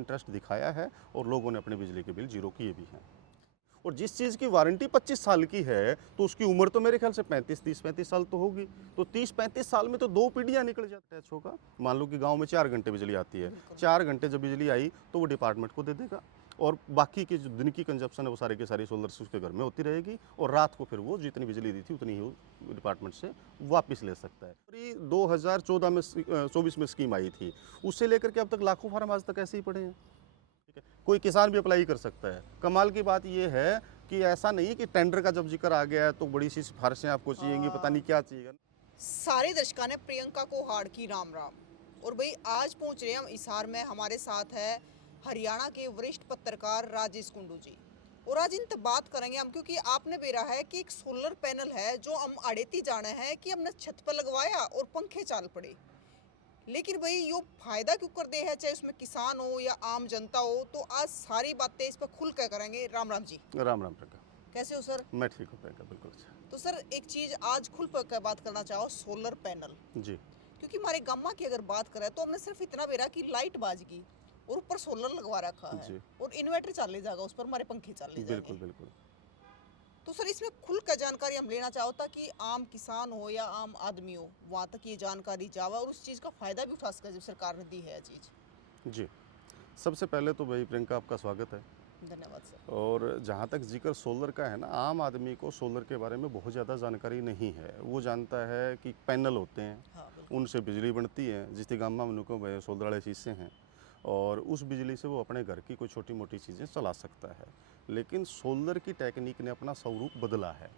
Interest दिखाया है और लोगों ने अपने बिजली के बिल जीरो किए भी हैं। और जिस चीज़ की वारंटी 25 साल की है तो उसकी उम्र तो मेरे ख्याल से 35 साल तो होगी। तो 30-35 साल में तो 2 पीढ़ियाँ निकल जाती है होगा। मान लो कि गांव में 4 घंटे बिजली आती है, 4 घंटे जब बिजली आई तो वो डिपार्टमेंट को दे देगा और बाकी की जो दिन की कंजप्शन है वो सारी की सारी सोलर से उसके घर में होती रहेगी और रात को फिर वो जितनी बिजली दी थी उतनी ही वो डिपार्टमेंट से वापस ले सकता है। और ये 2014 में 24 में स्कीम आई थी, उससे लेकर के अब तक लाखों फार्म आज तक ऐसे ही पड़े हैं। कोई किसान भी अप्लाई कर सकता है। कमाल की बात यह है कि ऐसा नहीं कि टेंडर का जब जिक्र आ गया है तो बड़ी सी सिफारिशें आपको चाहिएंगी, पता नहीं क्या चाहिएगा। सारे दर्शकों ने प्रियंका को हार्ड की राम राम। और भाई आज पहुंच रहे हैं हम हिसार में। हमारे साथ है हरियाणा के वरिष्ठ पत्रकार राजेश कुंडू जी। और आज इनसे बात करेंगे हम, क्योंकि आपने बेरा है कि एक सोलर पैनल है जो हम अड़ेती जाने हैं कि हमने छत पर लगवाया और पंखे चाल पड़े। लेकिन भाई यो फायदा क्यों कर दे है, चाहे उसमें किसान हो या आम जनता हो। तो आज सारी बातें इस पर खुल कर करेंगे। राम राम जी। राम राम प्रियंका। कैसे हो सर? मैं ठीक हूँ प्रियंका, बिल्कुल अच्छा। तो सर एक चीज आज खुल कर बात करना चाहो, सोलर पैनल। जी क्योंकि हमारे गामा की अगर बात करें तो हमने सिर्फ इतना बेरा कि लाइट बाजगी और ऊपर सोलर लगवा रखा है जी और इन्वर्टर चल ले जाएगा, उस पर हमारे पंखे चल ले जाएंगे। बिल्कुल बिल्कुल। तो सर इसमें खुलकर जानकारी हम लेना चाहो ताकि आम किसान हो या आम आदमी हो वहां तक ये जानकारी जावा और उस चीज का फायदा भी उठा सके जब सरकार ने दी है ये चीज। जी, सबसे पहले तो भाई प्रियंका आपका स्वागत है। धन्यवाद सर। और जहाँ तक जिक्र सोलर का है ना, आम आदमी को सोलर के बारे में बहुत ज़्यादा जानकारी नहीं है। वो जानता है कि पैनल होते हैं, हाँ बिल्कुल। उनसे बिजली बनती है, जिसकी गामा में उनको सोलर वाले शीशे हैं और उस बिजली से वो अपने घर की कोई छोटी मोटी चीज़ें चला सकता है। लेकिन सोलर की टेक्निक ने अपना स्वरूप बदला है।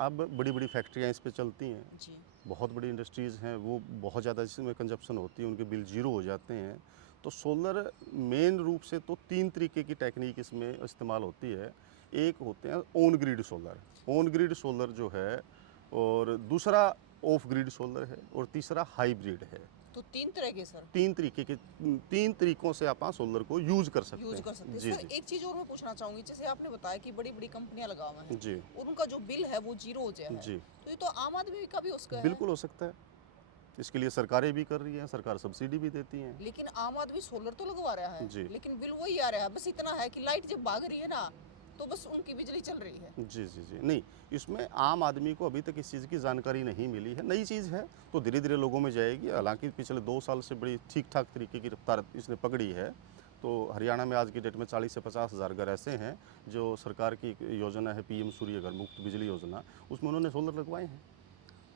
अब बड़ी बड़ी फैक्ट्रियाँ इस पे चलती हैं, जी बहुत बड़ी इंडस्ट्रीज़ हैं, वो बहुत ज़्यादा जिसमें कंजप्शन होती है, उनके बिल ज़ीरो हो जाते हैं। तो सोलर मेन रूप से तो 3 तरीके की टेक्नीक इसमें इस्तेमाल होती है। एक होते हैं ऑन ग्रिड सोलर जो है, और दूसरा ऑफ ग्रिड सोलर है और तीसरा हाइब्रिड है। तो तीन तरह के सर 3 तरीके के 3 तरीकों से आप सोलर को यूज़ कर सकते यूज कर हैं। सकते हैं। जी, सर जी। एक चीज और मैं पूछना चाहूंगी, जैसे आपने बताया कि बड़ी बड़ी कंपनियां लगा हुआ है जी, और उनका जो बिल है वो जीरो हो जाए है। जी। तो ये तो आम आदमी का भी उसका है। बिल्कुल हो सकता है। इसके लिए सरकारें भी कर रही हैं, सरकार सब्सिडी भी देती हैं। लेकिन आम आदमी सोलर तो लगवा रहा है जी। लेकिन बिल वही आ रहा है। बस इतना है कि लाइट जब भाग रही है ना तो बस उनकी बिजली चल रही है। जी, जी, जी। नहीं, इसमें आम आदमी को अभी तक इस चीज़ की जानकारी नहीं मिली है, नई चीज़ है, तो धीरे-धीरे लोगों में जाएगी। हालाँकि पिछले 2 साल से बड़ी ठीक-ठाक तरीके की रफ़्तार इसने पकड़ी है। तो हरियाणा में आज की डेट में 40 से 50 हज़ार घर ऐसे हैं, जो सरकार की एक योजना है पीएम सूर्य घर मुफ्त बिजली योजना, उसमें उन्होंने सोलर लगवाए हैं।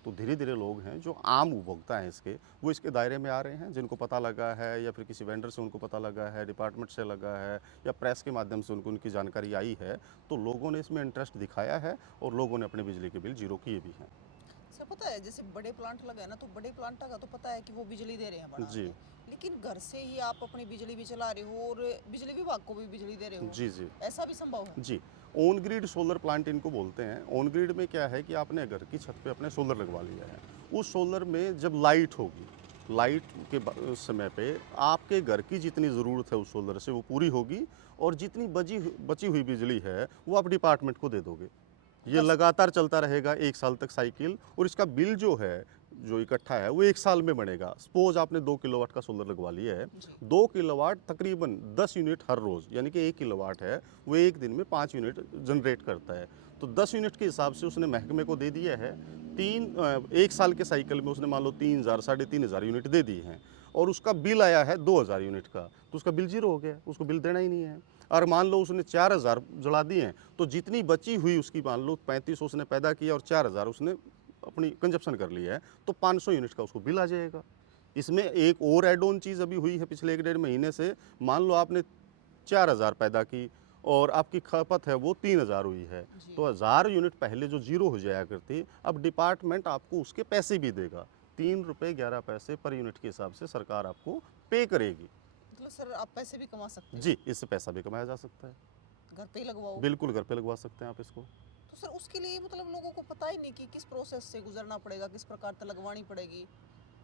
तो धीरे-धीरे लोग हैं जो आम उपभोक्ता हैं इसके, वो इसके दायरे में आ रहे हैं, जिनको पता लगा है या फिर किसी वेंडर से उनको पता लगा है, डिपार्टमेंट से लगा है या प्रेस के माध्यम से उनको उनकी जानकारी आई है, तो लोगों ने इसमें इंटरेस्ट दिखाया है और लोगों ने अपने बिजली के बिल ज़ीरो किए भी हैं। सर पता है जैसे बड़े प्लांट लगे हैं ना, तो बड़े प्लांट का तो पता है कि वो बिजली दे रहे हैं बना जी। के। लेकिन घर से ही आप अपनी बिजली भी चला रहे हो और बिजली विभाग को भी बिजली दे रहे हो, जी, जी। ऐसा भी संभव है? जी, ऑन ग्रिड सोलर प्लांट इनको बोलते हैं। ऑन ग्रिड में क्या है कि आपने घर की छत पे अपने सोलर लगवा लिया है। उस सोलर में जब लाइट होगी, लाइट के समय पे आपके घर की जितनी ज़रूरत है उस सोलर से वो पूरी होगी और जितनी बची हुई बिजली है, वो आप डिपार्टमेंट को दे दोगे। ये बस। लगातार चलता रहेगा 1 साल तक साइकिल, और इसका बिल जो है, जो इकट्ठा है, वो 1 साल में बनेगा। सपोज़ आपने 2 किलोवाट का सोलर लगवा लिया है, जी 2 किलोवाट तकरीबन 10 यूनिट हर रोज़, यानी कि 1 किलोवाट है, वो 1 दिन में 5 यूनिट जनरेट करता है। तो 10 यूनिट के हिसाब से उसने महकमे को दे दिया है। 1 साल के साइकिल में उसने मान लो 3000 साढ़े 3000 यूनिट दे दी हैं और उसका बिल आया है 2000 यूनिट का, तो उसका बिल ज़ीरो हो गया, उसको बिल देना ही नहीं है। और मान लो उसने 4000 जला दिए हैं, तो जितनी बची हुई उसकी मान लो 3500 उसने पैदा किया और 4000 उसने अपनी कंजप्शन कर लिया है, तो 500 यूनिट का उसको बिल आ जाएगा। इसमें एक और ऐड ऑन चीज़ अभी हुई है पिछले 1 डेढ़ महीने से। मान लो आपने 4000 पैदा की और आपकी खपत है वो 3000 हुई है, जी। तो 1000 यूनिट पहले जो ज़ीरो हो जाया करती, अब डिपार्टमेंट आपको उसके पैसे भी देगा। ₹3.11 पर यूनिट के हिसाब से सरकार आपको पे करेगी। मतलब सर आप पैसे भी कमा सकते हो? जी, इससे पैसा भी कमाया जा सकता है। घर पे ही लगवाओ। बिल्कुल, घर पे लगवा सकते हैं आप इसको। तो सर उसके लिए मतलब लोगों को पता ही नहीं कि किस प्रोसेस से गुजरना पड़ेगा, किस प्रकार से लगवानी पड़ेगी।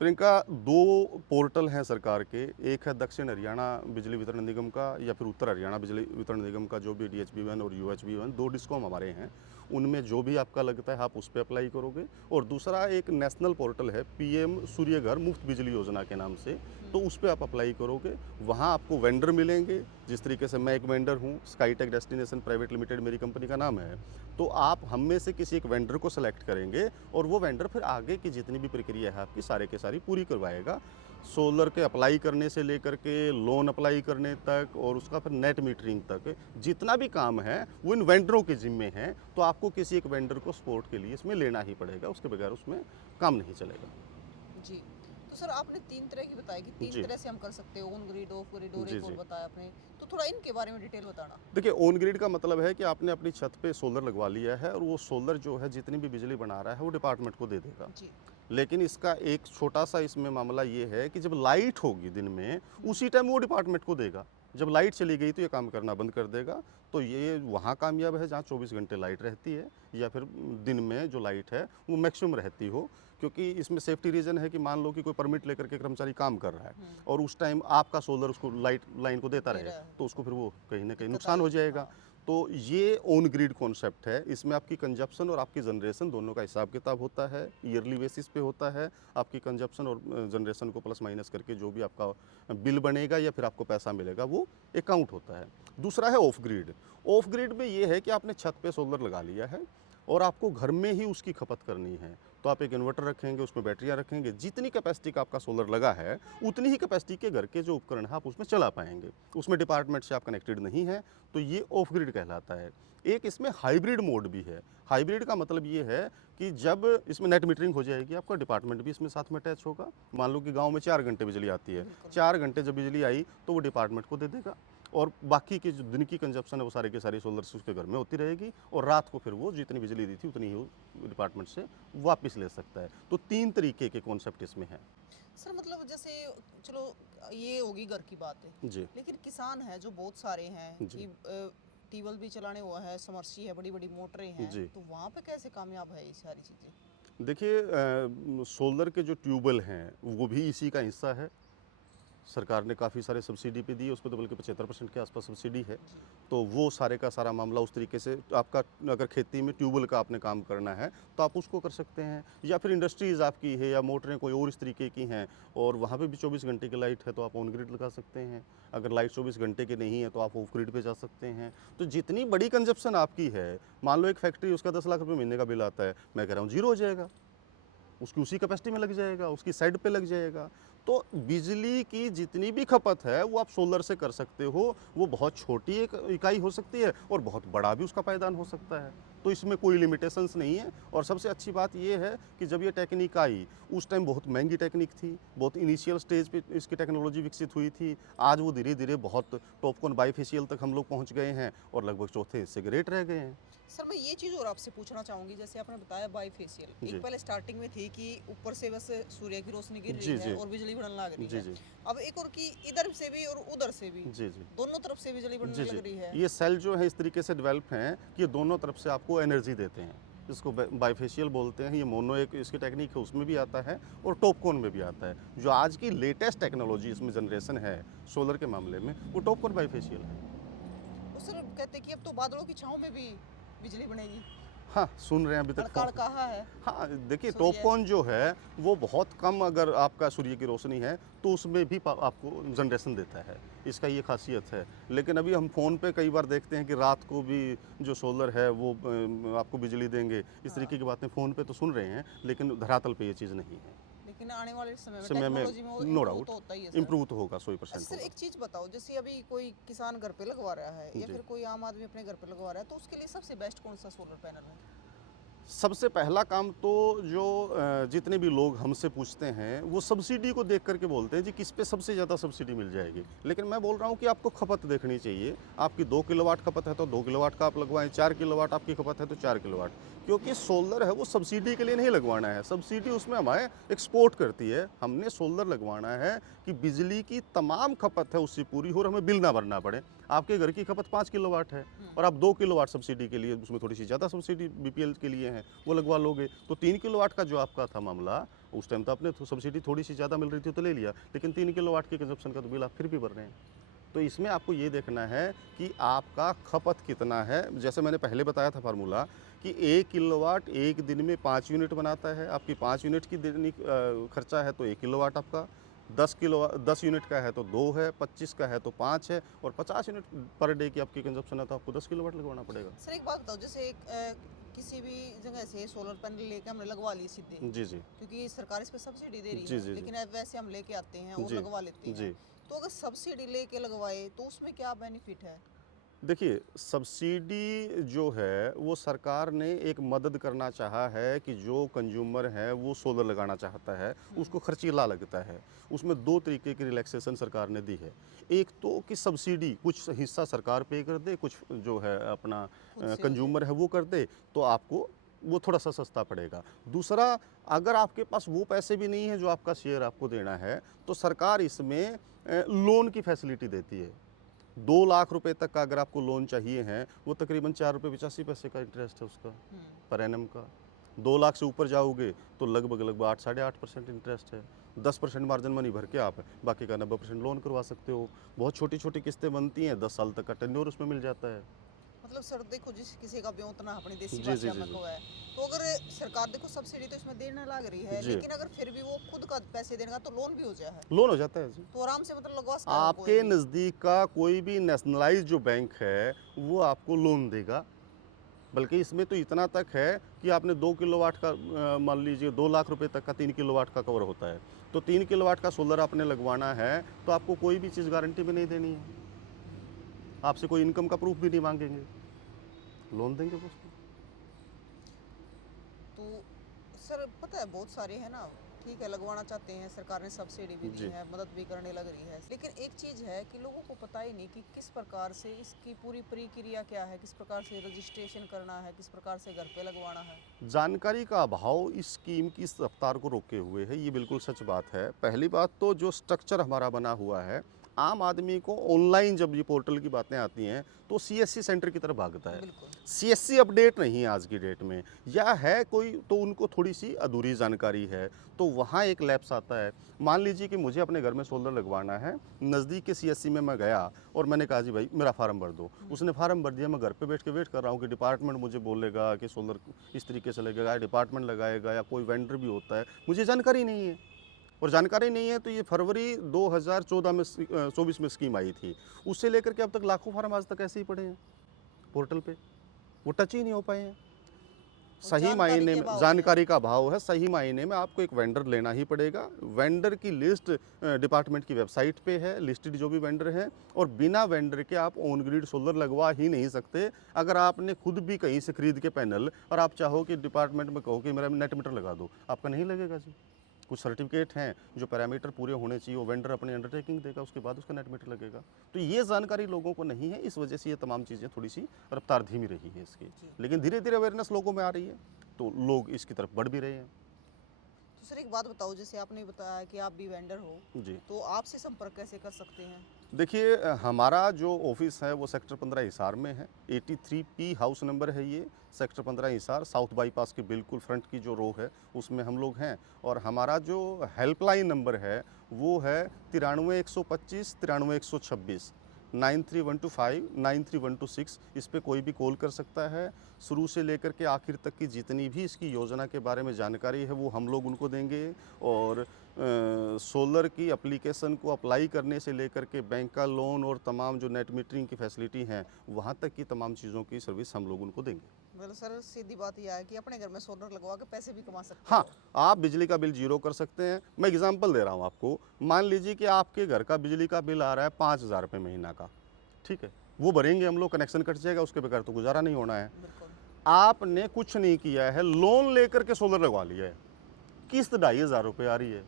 प्रियंका, दो पोर्टल हैं सरकार के। एक है दक्षिण हरियाणा बिजली वितरण निगम का या फिर उत्तर हरियाणा बिजली वितरण निगम का, जो भी DHB1 और UHB1 दो डिस्कॉम हमारे हैं। उनमें जो भी आपका लगता है आप उस पर अप्लाई करोगे। और दूसरा एक नेशनल पोर्टल है PM सूर्य घर मुफ्त बिजली योजना के नाम से, तो उस पर आप अप्लाई करोगे। वहाँ आपको वेंडर मिलेंगे। जिस तरीके से मैं एक वेंडर हूँ, स्काईटेक डेस्टिनेशन प्राइवेट लिमिटेड मेरी कंपनी का नाम है। तो आप हम में से किसी एक वेंडर को सेलेक्ट करेंगे और वो वेंडर फिर आगे की जितनी भी प्रक्रिया है आपकी सारे के सारी पूरी करवाएगा। सोलर के अप्लाई करने से लेकर के लोन अप्लाई करने तक और उसका फिर नेट मीटरिंग तक जितना भी काम है वो इन वेंडरों के जिम्मे है। तो आपको किसी एक वेंडर को सपोर्ट के लिए इसमें लेना ही पड़ेगा, उसके बगैर उसमें काम नहीं चलेगा। जी। तो सर आपने 3 तरह की बताई कि 3 जी। तरह से हम कर सकते हैं, ऑन ग्रिड, ऑफ ग्रिड और जी, एक और जी। बताया आपने। तो थोड़ा इनके बारे में डिटेल बताना। देखिए, ऑन ग्रिड का मतलब है कि आपने अपनी छत पे सोलर लगवा लिया है और वो सोलर जो है जितनी भी बिजली बना रहा है वो डिपार्टमेंट को दे देगा। जी। लेकिन इसका एक छोटा सा इसमें मामला ये है कि जब लाइट होगी दिन में उसी टाइम वो डिपार्टमेंट को देगा। जब लाइट चली गई तो ये काम करना बंद कर देगा। तो ये वहाँ कामयाब है जहाँ 24 घंटे लाइट रहती है या फिर दिन में जो लाइट है वो मैक्सिमम रहती हो। क्योंकि इसमें सेफ्टी रीज़न है कि मान लो कि कोई परमिट लेकर के कर्मचारी काम कर रहा है और उस टाइम आपका सोलर उसको लाइट लाइन को देता दे रहे रहा है। तो उसको फिर वो कहीं ना कहीं दिक्कत नुकसान हो आएगी, जाएगा। हाँ। तो ये ऑन ग्रिड कॉन्सेप्ट है। इसमें आपकी कंजप्शन और आपकी जनरेशन दोनों का हिसाब किताब होता है, ईयरली बेसिस पे होता है। आपकी कंजप्शन और जनरेशन को प्लस माइनस करके जो भी आपका बिल बनेगा या फिर आपको पैसा मिलेगा वो अकाउंट होता है। दूसरा है ऑफ ग्रिड। ऑफ ग्रिड में ये है कि आपने छत पे सोलर लगा लिया है और आपको घर में ही उसकी खपत करनी है। तो आप एक इन्वर्टर रखेंगे, उसमें बैटरियाँ रखेंगे, जितनी कैपेसिटी का आपका सोलर लगा है उतनी ही कैपेसिटी के घर के जो उपकरण है आप उसमें चला पाएंगे। उसमें डिपार्टमेंट से आप कनेक्टेड नहीं है, तो ये ऑफ ग्रिड कहलाता है। एक इसमें हाइब्रिड मोड भी है। हाइब्रिड का मतलब ये है कि जब इसमें नेट मीटरिंग हो जाएगी आपका डिपार्टमेंट भी इसमें साथ में अटैच होगा। मान लो कि गांव में 4 घंटे बिजली आती है, बिल्कुल। 4 घंटे जब बिजली आई तो वो डिपार्टमेंट को दे देगा और बाकी की जो दिन की कंजप्शन है वो सारी की सारी सोलर से उसके घर में होती रहेगी और रात को फिर वो जितनी बिजली दी थी उतनी ही वो डिपार्टमेंट से वापस ले सकता है। तो 3 तरीके के कॉन्सेप्ट इसमें हैं। सर मतलब जैसे चलो ये होगी घर की बात है, जी, लेकिन किसान है जो बहुत सारे हैं जी। कि ट्यूबवेल भी चलाने हुआ है, समर्सी है, बड़ी बड़ी मोटरें हैं, जी। तो वहाँ पे कैसे कामयाब है ये सारी चीज़ें? देखिए, सोलर के जो ट्यूबवेल हैं वो भी इसी का हिस्सा है। सरकार ने काफ़ी सारे सब्सिडी पे दिए, उस पे तो बल्कि 75% के आसपास सब्सिडी है। जी। तो वो सारे का सारा मामला उस तरीके से आपका, अगर खेती में ट्यूबवेल का आपने काम करना है तो आप उसको कर सकते हैं। या फिर इंडस्ट्रीज़ आपकी है या मोटरें कोई और इस तरीके की हैं और वहाँ पे भी 24 घंटे की लाइट है तो आप ऑन ग्रिड लगा सकते हैं। अगर लाइट 24 घंटे की नहीं है तो आप ऑफ ग्रिड पे जा सकते हैं। तो जितनी बड़ी कंजप्शन आपकी है, मान लो एक फैक्ट्री उसका 10 लाख रुपये महीने का बिल आता है, मैं कह रहा हूँ जीरो हो जाएगा। उसकी उसी कैपेसिटी में लग जाएगा, उसकी साइड पे लग जाएगा। तो बिजली की जितनी भी खपत है वो आप सोलर से कर सकते हो। वो बहुत छोटी एक इकाई हो सकती है और बहुत बड़ा भी उसका पायदान हो सकता है। तो इसमें कोई लिमिटेशंस नहीं है। और सबसे अच्छी बात ये है कि जब ये टेक्निक आई उस टाइम बहुत महंगी टेक्निक थी, बहुत इनिशियल स्टेज पे इसकी टेक्नोलॉजी विकसित हुई थी। आज वो धीरे धीरे बहुत टॉपकॉन बाईफेशियल तक हम लोग पहुँच गए हैं और लगभग चौथे हिस्से के रेट रह गए हैं। सर मैं ये चीज़ और आपसे पूछना चाहूँगी, जैसे आपने बताया बाईफेशियल, जी। एक पहले स्टार्टिंग में थी कि ऊपर से बस सूर्य की रोशनी गिर रही जी, है जी। और बिजली बनने लग रही जी, है। जी। अब एक और कि इधर से भी और उधर से भी, जी, जी। दोनों तरफ से बिजली बनने जी, लग रही जी। है। ये सेल जो है इस तरीके से डेवलप हैं कि ये दोनों तरफ से आपको एनर्जी देते हैं। इसको बाइफेशियल बोलते हैं। ये मोनो एक इसकी टेक्निक है उसमें भी आता है और टॉपकॉन में भी आता है। जो आज की लेटेस्ट टेक्नोलॉजी इसमें जनरेशन है सोलर के मामले में वो टॉपकॉन बाइफेशियल है। और सर कहते हैं कि अब तो बादलों की छाँव में भी बिजली बनेगी। हाँ, सुन रहे हैं अभी तक अड़काड़ कहा है। हाँ, देखिए सूर्य। टॉपकॉन जो है वो बहुत कम, अगर आपका सूर्य की रोशनी है तो उसमें भी आपको जनरेशन देता है। इसका ये खासियत है। लेकिन अभी हम फ़ोन पे कई बार देखते हैं कि रात को भी जो सोलर है वो आपको बिजली देंगे। इस तरीके की बातें फ़ोन पे तो सुन रहे हैं लेकिन धरातल पे ये चीज़ नहीं है। लेकिन आने वाले समय में समय में टेक्नोलॉजी में नो इम्प्रूव डाउट तो होता ही है सर। इम्प्रूव तो होगा, 100% अच्छा सर होगा। एक चीज़ बताओ, जैसे अभी कोई किसान घर पे लगवा रहा है या जी। फिर कोई आम आदमी अपने घर पे लगवा रहा है, तो उसके लिए सबसे बेस्ट कौन सा सोलर पैनल है? सबसे पहला काम तो जो जितने भी लोग हमसे पूछते हैं वो सब्सिडी को देख करके बोलते हैं जी किस पे सबसे ज़्यादा सब्सिडी मिल जाएगी। लेकिन मैं बोल रहा हूँ कि आपको खपत देखनी चाहिए। आपकी 2 किलोवाट खपत है तो 2 किलोवाट का आप लगवाएं, 4 किलोवाट आपकी खपत है तो 4 किलोवाट। क्योंकि सोलर है वो सब्सिडी के लिए नहीं लगवाना है। सब्सिडी उसमें हमारे एक्सपोर्ट करती है। हमने सोलर लगवाना है कि बिजली की तमाम खपत है उससे पूरी हो और हमें बिल ना भरना पड़े। आपके घर की खपत 5 किलोवाट है और आप 2 किलोवाट सब्सिडी के लिए, उसमें थोड़ी सी ज़्यादा सब्सिडी BPL के लिए है। हैं वो लगवा लोगे। तो 3 किलोवाट का जो आपका था मामला, उस टाइम तो आपने सब्सिडी थोड़ी सी ज़्यादा मिल रही थी तो ले लिया, लेकिन 3 किलोवाट की कंजप्शन का तो बिल आप फिर भी भर रहे हैं। तो इसमें आपको ये देखना है कि आपका खपत कितना है। जैसे मैंने पहले बताया था फार्मूला कि 1 किलोवाट एक दिन में 5 यूनिट बनाता है। आपकी 5 यूनिट की दैनिक खर्चा है तो 1 किलोवाट आपका, 10 यूनिट का है तो 2 है, 25 का है तो 5 है, और 50 यूनिट पर डे की आपकी कंजप्शन है तो आपको 10 किलोवाट लगवाना पड़ेगा। सर एक बात बताओ, जैसे किसी भी जगह से सोलर पैनल लेके हमने लगवा लिए सीधे, जी, जी। क्योंकि सरकार इस पे सब्सिडी दे रही जी, है, जी, जी। लेकिन अब वैसे हम लेके आते हैं और जी, लगवा लेते जी। हैं, तो अगर सब्सिडी लेके लगवाए तो उसमें क्या बेनिफिट है? देखिए, सब्सिडी जो है वो सरकार ने एक मदद करना चाहा है कि जो कंज्यूमर है वो सोलर लगाना चाहता है, उसको खर्चीला लगता है। उसमें 2 तरीके की रिलैक्सेशन सरकार ने दी है। एक तो कि सब्सिडी कुछ हिस्सा सरकार पे कर दे, कुछ जो है अपना खुद से हो जाए। कंज्यूमर है वो कर दे, तो आपको वो थोड़ा-सा सस्ता पड़ेगा। दूसरा, अगर आपके पास वो पैसे भी नहीं है जो आपका शेयर आपको देना है, तो सरकार इसमें लोन की फैसिलिटी देती है। 2 लाख रुपए तक का अगर आपको लोन चाहिए है, वो तकरीबन 4 रुपए 85 पैसे का इंटरेस्ट है उसका, हम्म। पर एनम का। 2 लाख से ऊपर जाओगे तो लगभग 8 साढ़े 8% इंटरेस्ट है। 10% मार्जिन मनी भर के आप बाकी का 90% लोन करवा सकते हो। बहुत छोटी-छोटी किस्तें बनती हैं, 10 साल तक का टेन्योर उसमें मिल जाता है। मतलब सर देखो, जिस किसी का भी उतना अपनी देसी जी, जी, भाषा जी, में जी। को है, तो अगर सरकार देखो सब्सिडी तो इसमें देने लग रही है, जी, लेकिन अगर फिर भी वो खुद का पैसे देगा तो लोन भी हो जाए है, लोन हो जाता है जी। तो आराम से मतलब लगवा सकता है कोई आपके भी। नज़दीक का कोई भी नेशनलाइज़ जो बैंक है, वो आपको लोन देगा। बल्कि इसमें तो इतना तक है कि आपने 2 किलोवाट का मान लीजिए 2 लाख रुपए तक का 3 किलोवाट का कवर होता है। तो 3 किलोवाट का सोलर आपने लगवाना है, तो आपको कोई भी चीज़ गारंटी भी नहीं देनी है। आपसे कोई इनकम का प्रूफ भी नहीं मांगेंगे, लोन देंगे वो उसको। तो सर पता है बहुत सारे हैं ना, ठीक है लगवाना चाहते हैं, सरकार ने सब्सिडी भी दी जी। है, मदद भी करने लग रही है, लेकिन एक चीज़ है कि लोगों को पता ही नहीं कि किस प्रकार से इसकी पूरी प्रक्रिया क्या है, किस प्रकार से रजिस्ट्रेशन करना है, किस प्रकार से घर पे लगवाना है। जानकारी का अभाव इस स्कीम की इस रफ्तार को रोके हुए है, ये बिल्कुल सच बात है। पहली बात तो जो स्ट्रक्चर हमारा बना हुआ है, आम आदमी को ऑनलाइन जब ये पोर्टल की बातें आती हैं तो सीएससी सेंटर की तरफ भागता है। बिल्कुल। सीएससी अपडेट नहीं है आज की डेट में, या है कोई तो उनको थोड़ी सी अधूरी जानकारी है, तो वहाँ एक लैप्स आता है। मान लीजिए कि मुझे अपने घर में सोलर लगवाना है, नज़दीक के सीएससी में मैं गया और मैंने कहा जी भाई मेरा फार्म भर दो। उसने फार्म भर दिया, मैं घर पे बैठ के वेट कर रहा हूँ कि डिपार्टमेंट मुझे बोलेगा कि सोलर इस तरीके से लगेगा, डिपार्टमेंट लगाएगा या कोई वेंडर भी होता है, मुझे जानकारी नहीं है। और जानकारी नहीं है तो ये फरवरी 2014 में 24 में स्कीम आई थी, उससे लेकर के अब तक लाखों फार्म आज तक ऐसे ही पड़े हैं पोर्टल पे, वो टच ही नहीं हो पाए हैं। और सही जानकारी मायने के में अभाव में। जानकारी का अभाव है, सही मायने में आपको एक वेंडर लेना ही पड़ेगा। वेंडर की लिस्ट डिपार्टमेंट की वेबसाइट पे है, लिस्टेड जो भी वेंडर हैं, और बिना वेंडर के आप ऑन ग्रिड सोलर लगवा ही नहीं सकते। अगर आपने खुद भी कहीं से खरीद के पैनल और आप चाहो कि डिपार्टमेंट में कहो कि मेरा नेट मीटर लगा दो, आपका नहीं लगेगा जी। कुछ सर्टिफिकेट हैं जो पैरामीटर पूरे होने चाहिए, वो वेंडर अपनी अंडरटेकिंग देगा, उसके बाद उसका नेट मीटर लगेगा। तो ये जानकारी लोगों को नहीं है, इस वजह से ये तमाम चीज़ें थोड़ी सी रफ्तार धीमी रही है इसकी। जी। लेकिन धीरे धीरे अवेयरनेस लोगों में आ रही है, तो लोग इसकी तरफ बढ़ भी रहे हैं। तो सर एक बात बताओ, जैसे आपने बताया कि आप भी वेंडर हो, जी, तो आपसे संपर्क कैसे कर सकते हैं? देखिए हमारा जो ऑफिस है वो सेक्टर 15 हिसार में है। 83P हाउस नंबर है ये, सेक्टर 15 हिसार, साउथ बाईपास के बिल्कुल फ्रंट की जो रो है उसमें हम लोग हैं। और हमारा जो हेल्पलाइन नंबर है वो है 93 125 93 126, 93125 93126। इस पे कोई भी कॉल कर सकता है। शुरू से लेकर के आखिर तक की जितनी भी इसकी योजना के बारे में जानकारी है वो हम लोग उनको देंगे। और सोलर की एप्लीकेशन को अप्लाई करने से लेकर के बैंक का लोन और तमाम जो नेट मीटरिंग की फैसिलिटी हैं वहाँ तक की तमाम चीज़ों की सर्विस हम लोग उनको देंगे। मतलब सर सीधी बात यह है कि अपने घर में सोलर लगवा के पैसे भी कमा सकते हाँ, हो। आप बिजली का बिल जीरो कर सकते हैं। मैं एग्जांपल दे रहा हूँ आपको। मान लीजिए कि आपके घर का बिजली का बिल आ रहा है 5,000 रुपये महीना का, ठीक है, वो भरेंगे हम लोग, कनेक्शन कट जाएगा, उसके बगैर तो गुजारा नहीं होना है। बिल्कुल। आपने कुछ नहीं किया है, लोन लेकर के सोलर लगवा लिया है, किस्त 2,500 रुपये आ रही है।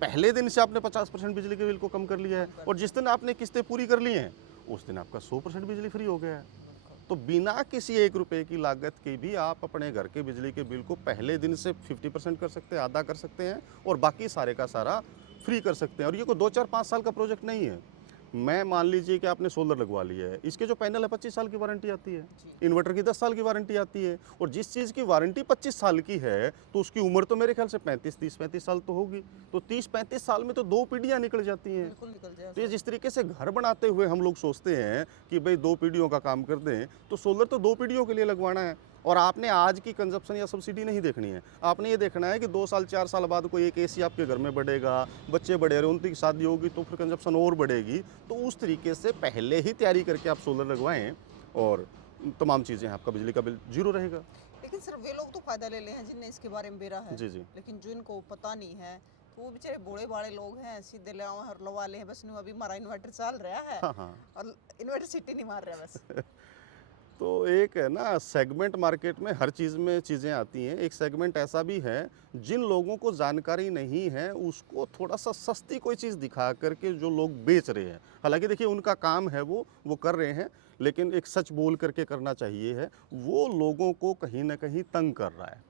पहले दिन से आपने 50% बिजली के बिल को कम कर लिया है, और जिस दिन आपने किस्तें पूरी कर ली हैं उस दिन आपका 100% बिजली फ्री हो गया है। तो बिना किसी 1 रुपए की लागत के भी आप अपने घर के बिजली के बिल को पहले दिन से 50% कर सकते हैं, आधा कर सकते हैं, और बाकी सारे का सारा फ्री कर सकते हैं। और ये कोई 2, 4, 5 साल का प्रोजेक्ट नहीं है। मैं मान लीजिए कि आपने सोलर लगवा लिया है, इसके जो पैनल है 25 साल की वारंटी आती है, जी। इन्वर्टर की 10 साल की वारंटी आती है। और जिस चीज़ की वारंटी 25 साल की है तो उसकी उम्र तो मेरे ख्याल से 35 साल तो होगी। तो 30-35 साल में तो 2 पीढ़ियाँ निकल जाती हैं। बिल्कुल निकल जाए तो ये सर। जिस तरीके से घर बनाते हुए हम लोग सोचते हैं कि भाई 2 पीढ़ियों का काम कर दें, तो सोलर तो 2 पीढ़ियों के लिए लगवाना है। और आपने आज की कंजप्शन या सब्सिडी नहीं देखनी है, आपने ये देखना है कि 2 साल 4 साल बाद कोई एक एसी आपके घर में बढ़ेगा, बच्चे बढ़े रहे, उनकी शादी होगी तो फिर कंजप्शन और बढ़ेगी। तो उस तरीके से पहले ही तैयारी करके आप सोलर लगवाएं और तमाम चीज़ें, आपका बिजली का बिल जीरो रहेगा। लेकिन सर वे लोग तो फायदा ले ले हैं जिन्हें इसके बारे में बेरा है, जी, जी। लेकिन जिनको पता नहीं है तो वो बेचारे बूढ़े बाड़े लोग हैं, सीधे ले आओ और लगा ले हैं, बस नु अभी हमारा इन्वर्टर चल रहा है हाँ, हाँ। और इन्वर्टर सिटी नहीं मार रहा बस। तो एक है ना, सेगमेंट मार्केट में हर चीज़ में चीज़ें आती हैं। एक सेगमेंट ऐसा भी है जिन लोगों को जानकारी नहीं है उसको थोड़ा सा सस्ती कोई चीज़ दिखा करके जो लोग बेच रहे हैं, हालांकि देखिए उनका काम है, वो कर रहे हैं, लेकिन एक सच बोल करके करना चाहिए है, वो लोगों को कहीं ना कहीं तंग कर रहा है।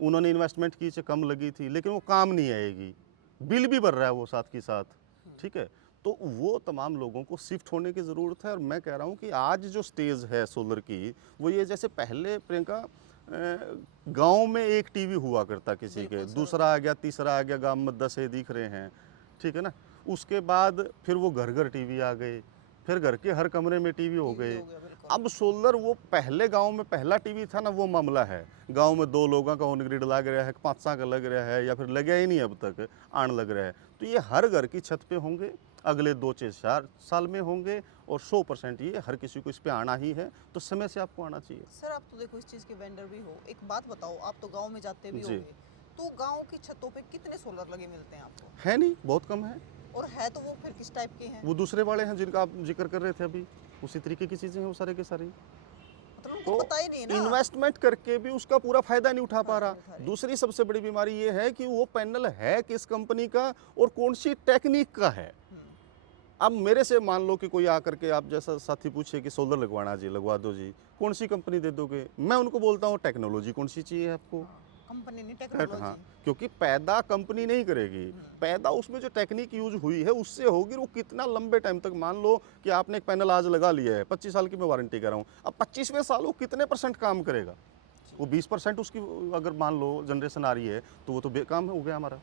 उन्होंने इन्वेस्टमेंट की से कम लगी थी लेकिन वो काम नहीं आएगी, बिल भी भर रहा है वो साथ के साथ, ठीक है। तो वो तमाम लोगों को शिफ्ट होने की ज़रूरत है। और मैं कह रहा हूँ कि आज जो स्टेज है सोलर की, वो ये जैसे पहले प्रियंका गांव में एक टीवी हुआ करता किसी के, बिल्कुल सर। दूसरा आ गया, तीसरा आ गया, गांव में 10 दिख रहे हैं, ठीक है ना। उसके बाद फिर वो घर घर टीवी आ गए, फिर घर के हर कमरे में टीवी हो टीवी गए। हो गया बिल्कुल। अब सोलर वो पहले गांव में पहला टीवी था ना, वो मामला है। गांव में 2 लोगों का ऑन ग्रिड लग रहा है, 5 का लग रहा है, या फिर लगा ही नहीं अब तक आण लग रहा है। तो ये हर घर की छत पे होंगे, अगले 2 से 4 साल में होंगे, और 100% ये हर किसी को इस पे आना ही है। तो समय से आपको आना चाहिए। सर आप तो देखो इस चीज़ के वेंडर भी हो, एक बात बताओ, आप तो गांव में जाते भी जी। होंगे, तो गांव की छतों पे कितने सोलर लगे मिलते हैं आपको? है नहीं, बहुत कम है। और है तो वो फिर किस टाइप के हैं? वो दूसरे वाले हैं जिनका आप जिक्र कर रहे थे अभी, उसी तरीके की चीज़ें हैं वो सारे के सारे। मतलब उनको तो पता ही नहीं ना। इन्वेस्टमेंट करके भी उसका पूरा फायदा नहीं उठा पा फायदा रहा। नहीं उठा रहे। दूसरी सबसे बड़ी बीमारी ये है कि वो पैनल है किस कंपनी का और कौन सी टेक्निक का है। हम्म, अब मेरे से मान लो कि कोई आकर के आप जैसा साथी पूछे कि सोलर लगवाना जी, लगवा दो जी, कौन सी कंपनी दे दोगे, मैं उनको बोलता हूँ टेक्नोलॉजी कौन सी चाहिए आपको। हाँ, कंपनी नहीं हाँ, टेक्नोलॉजी। क्योंकि पैदा कंपनी नहीं करेगी, पैदा उसमें जो टेक्निक यूज हुई है उससे होगी। वो कितना लंबे टाइम तक, मान लो कि आपने एक पैनल आज लगा लिया है, 25 साल की मैं वारंटी कर रहा हूँ, अब 25वें साल वो कितने % काम करेगा। वो 20% उसकी अगर मान लो जनरेशन आ रही है तो वो तो बेकाम हो गया हमारा,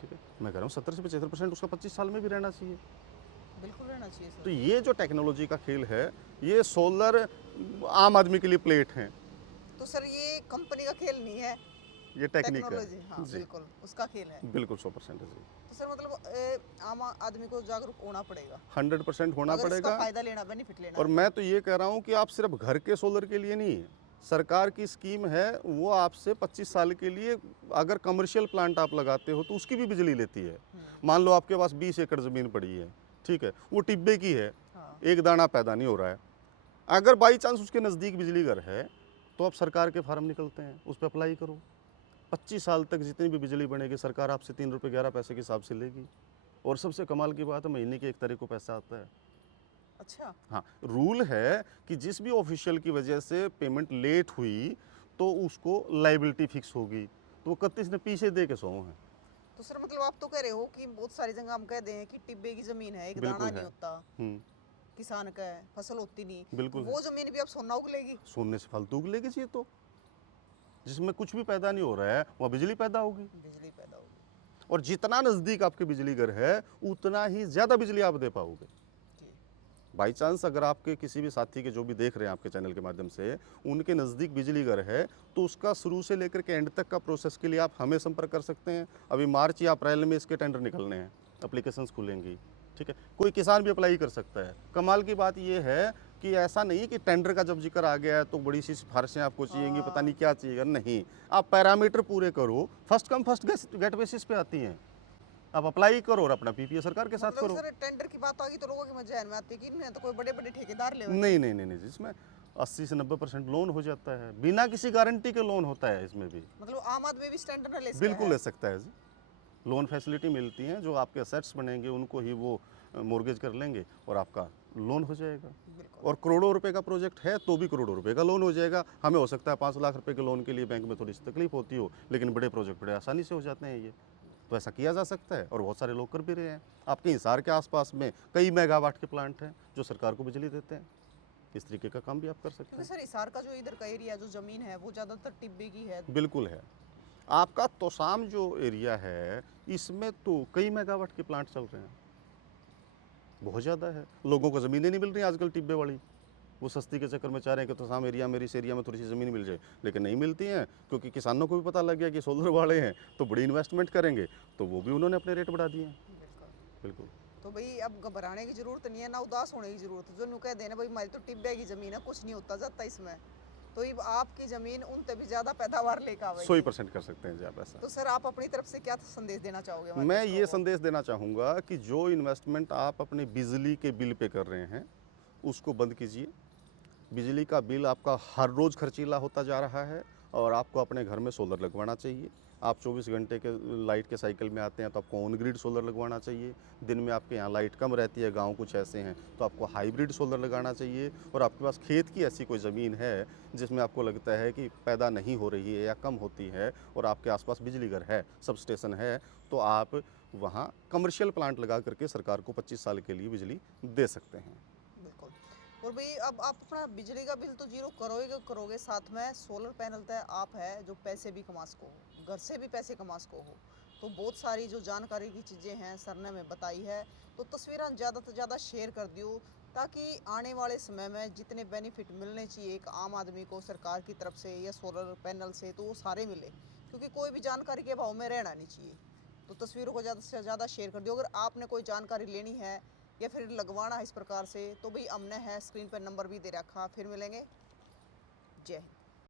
ठीक है। मैं कह रहा हूँ 70 से 75% उसका 25 साल में भी रहना चाहिए। बिल्कुल रहना चाहिए तो सर। ये जो टेक्नोलॉजी का खेल है, ये सोलर आम आदमी के लिए प्लेट हैं, तो सर ये कंपनी का खेल नहीं है, ये टेक्निक है। टेक्नोलॉजी, हाँ जी, बिल्कुल उसका खेल है। बिल्कुल 100% है जी। तो सर मतलब आम आदमी को जागरूक होना पड़ेगा, 100% होना अगर इसका पड़ेगा। फायदा लेना, बेनिफिट लेना और है मैं तो ये कह रहा हूँ कि आप सिर्फ घर के सोलर के लिए नहीं, सरकार की स्कीम है वो आपसे 25 साल के लिए, अगर कमर्शियल प्लांट आप लगाते हो तो उसकी भी बिजली लेती है। मान लो आपके पास 20 एकड़ ज़मीन पड़ी है, ठीक है, वो टिब्बे की है, हाँ, एक दाना पैदा नहीं हो रहा है, अगर बाई चांस उसके नज़दीक बिजली घर है तो आप सरकार के फार्म निकलते हैं, उस पर अप्लाई करो। 25 साल तक जितनी भी बिजली बनेगी सरकार आपसे 3 रुपये 11 पैसे के हिसाब से लेगी। और सबसे कमाल की बात है, महीने की 1 तारीख को पैसा आता है। अच्छा। हाँ, रूल है कि जिस भी ऑफिशियल की वजह से पेमेंट लेट हुई तो उसको लाइबिलिटी फिक्स होगी, तो वो 31 ने पीछे दे के 100 हैं। तो सर मतलब आप तो कह रहे हो कि बहुत सारी जगह हम कह दें कि टिब्बे की जमीन है, एक बिल्कुल दाना है। नहीं होता, हम्म, किसान का है, फसल होती नहीं, बिल्कुल वो है। जमीन भी अब सोना उगलेगी। सोने से फालतू उगलेगी चाहिए, तो जिसमें कुछ भी पैदा नहीं हो रहा है वहाँ बिजली पैदा होगी। बिजली पैदा होगी। और जितना नज़दीक आपके बिजली घर है उतना ही ज़्यादा बिजली आप दे पाओगे। जी। बाई चांस अगर आपके किसी भी साथी के जो भी देख रहे हैं आपके चैनल के माध्यम से, उनके नज़दीक बिजली घर है, तो उसका शुरू से लेकर के एंड तक का प्रोसेस के लिए आप हमें संपर्क कर सकते हैं। अभी मार्च या अप्रैल में इसके टेंडर निकलने हैं, एप्लीकेशंस खुलेंगी, ठीक है। कोई किसान भी अप्लाई कर सकता है। कमाल की बात यह है कि ऐसा नहीं कि टेंडर का जब जिक्र आ गया है तो बड़ी सी सिफारिशें आपको चाहिएंगी, पता नहीं क्या चाहिएगा, नहीं। आप पैरामीटर पूरे करो, first come first get basis पे आती हैं, आप अप्लाई करो और अपना पीपीए सरकार के साथ मतलब करो। सर टेंडर की बात आ गई तो लोगों के जहन में आती है कि इनमें तो कोई बड़े बड़े ठेकेदार ले नहीं नहीं नहीं नहीं, जिसमें 80 से 90% लोन हो जाता है, बिना किसी गारंटी के लोन होता है इसमें भी। मतलब आम आदमी भी स्टैंडर्ड ले सकता बिल्कुल है। ले सकता है जी, लोन फैसिलिटी मिलती हैं, जो आपके असेट्स बनेंगे उनको ही वो मोर्गेज कर लेंगे और आपका लोन हो जाएगा। बिल्कुल। और करोड़ों रुपए का प्रोजेक्ट है तो भी करोड़ों रुपए का लोन हो जाएगा। हमें हो सकता है 5 लाख रुपए के लोन के लिए बैंक में थोड़ी सी तकलीफ होती हो, लेकिन बड़े प्रोजेक्ट बड़े आसानी से हो जाते हैं ये। तो ऐसा किया जा सकता है और बहुत सारे लोग कर भी रहे हैं। आपके हिसार के आसपास में कई मेगावाट के प्लांट हैं जो सरकार को बिजली देते हैं। इस तरीके का काम भी आप कर सकते क्योंकि हैं। सर हिसार का जो इधर का एरिया जो ज़मीन है वो ज़्यादातर टिब्बे की है। बिल्कुल है। आपका तोसाम जो एरिया है, इसमें तो कई मेगावाट के प्लांट चल रहे हैं, बहुत ज़्यादा है। लोगों को ज़मीनें नहीं मिल रही आजकल टिब्बे वाली। वो सस्ती के चक्कर में चाह रहे हैं कि तोसाम एरिया में, इस एरिया में थोड़ी सी ज़मीन मिल जाए, लेकिन नहीं मिलती हैं, क्योंकि किसानों को भी पता लग गया कि सोलर वाले हैं तो बड़ी इन्वेस्टमेंट करेंगे, तो वो भी उन्होंने अपने रेट बढ़ा दिए हैं। बिल्कुल। बिल्कुल। तो भाई अब घबराने की जरूरत नहीं है, ना उदास होने की जरूरत है। जो नु कह देना भाई हमारी तो टिब्बे की जमीन है, कुछ नहीं होता जाता इसमें, तो अब आपकी जमीन उन तभी ज्यादा पैदावार लेकर आवेगी। 100% कर सकते हैं जी आप ऐसा। तो सर आप अपनी तरफ से क्या संदेश देना चाहोगे हमारे मैं दर्शकों ये को? संदेश देना चाहूँगा कि जो इन्वेस्टमेंट आप अपने बिजली के बिल पे कर रहे हैं, उसको बंद कीजिए। बिजली का बिल आपका हर रोज़ खर्चीला होता जा रहा है और आपको अपने घर में सोलर लगवाना चाहिए। आप 24 घंटे के लाइट के साइकिल में आते हैं तो आपको ऑन ग्रिड सोलर लगवाना चाहिए। दिन में आपके यहाँ लाइट कम रहती है, गांव कुछ ऐसे हैं, तो आपको हाइब्रिड सोलर लगाना चाहिए। और आपके पास खेत की ऐसी कोई ज़मीन है जिसमें आपको लगता है कि पैदा नहीं हो रही है या कम होती है और आपके आसपास बिजली घर है, सब स्टेशन है, तो आप वहाँ कमर्शियल प्लांट लगा करके सरकार को 25 साल के लिए बिजली दे सकते हैं। बिल्कुल। और भाई अब आप अपना बिजली का बिल तो जीरो करोगे करोगे, साथ में सोलर पैनल तय आप है जो पैसे भी कमा सको हो, घर से भी पैसे कमा सको हो। तो बहुत सारी जो जानकारी की चीज़ें हैं सर ने हमें बताई है, तो तस्वीरें ज़्यादा से ज़्यादा शेयर कर दियो, ताकि आने वाले समय में जितने बेनिफिट मिलने चाहिए एक आम आदमी को सरकार की तरफ से या सोलर पैनल से, तो वो सारे मिले। क्योंकि कोई भी जानकारी के अभाव में रहना नहीं चाहिए। तो तस्वीरों को ज़्यादा से ज़्यादा शेयर कर दियो। अगर आपने कोई जानकारी लेनी है या फिर लगवाना है इस प्रकार से, तो भाई हमने है स्क्रीन पर नंबर भी दे रखा। फिर मिलेंगे। जय हिंद।